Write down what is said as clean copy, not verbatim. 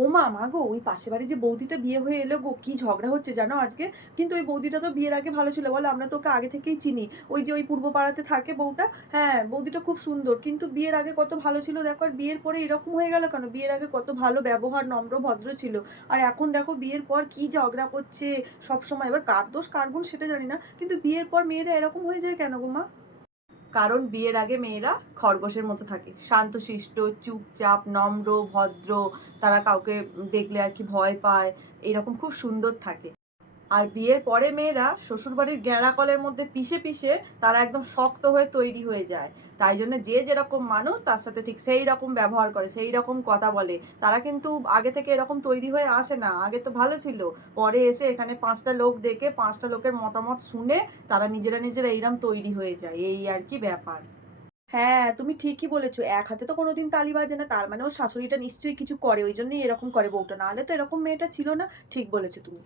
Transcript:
ও মা, মা গো, ওই পাশের বাড়ি যে বৌদিটা বিয়ে হয়ে এলো গো, কি ঝগড়া হচ্ছে জানো আজকে। কিন্তু ওই বৌদিটা তো বিয়ের আগে ভালো ছিল বলো, আমরা তো ওকে আগে থেকেই চিনি। ওই যে ওই পূর্ব পাড়াতে থাকে বউটা, হ্যাঁ বৌদিটা খুব সুন্দর, কিন্তু বিয়ের আগে কত ভালো ছিল দেখো, আর বিয়ের পরে এরকম হয়ে গেল কেন? বিয়ের আগে কত ভালো ব্যবহার, নম্র ভদ্র ছিল, আর এখন দেখো বিয়ের পর কি ঝগড়া করছে সব সময়। এবার কার দোষ কার গুণ সেটা জানি না, কিন্তু বিয়ের পর মেয়েরা এরকম হয়ে যায় কেন গো মা? কারণ বিয়ের আগে মেয়েরা খরগোশের মতো থাকে, শান্তশিষ্ট, চুপচাপ, নম্র, ভদ্র। তারা কাউকে দেখলে আর কি ভয় পায়, এরকম খুব সুন্দর থাকে। আর বিয়ের পরে মেয়েরা শ্বশুরবাড়ির গ্যাঁড়া কলের মধ্যে পিষে পিষে তারা একদম শক্ত হয়ে তৈরি হয়ে যায়। তাই জন্য যে যেরকম মানুষ তার সাথে ঠিক সেই রকম ব্যবহার করে, সেই রকম কথা বলে। তারা কিন্তু আগে থেকে এরকম তৈরি হয়ে আসে না, আগে তো ভালো ছিল। পরে এসে এখানে 5টা লোক দেখে, 5টা লোকের মতামত শুনে তারা নিজেরা নিজেরা এইরকম তৈরি হয়ে যায়, এই আর কি ব্যাপার। হ্যাঁ, তুমি ঠিকই বলেছো। এক হাতে তো কোনোদিন তালি বাজে না, তার মানে ওর শাশুড়িটা নিশ্চয়ই কিছু করে, ওই জন্যই এরকম করে বউটা, নাহলে তো এরকম মেয়েটা ছিল না। ঠিক বলেছো তুমি।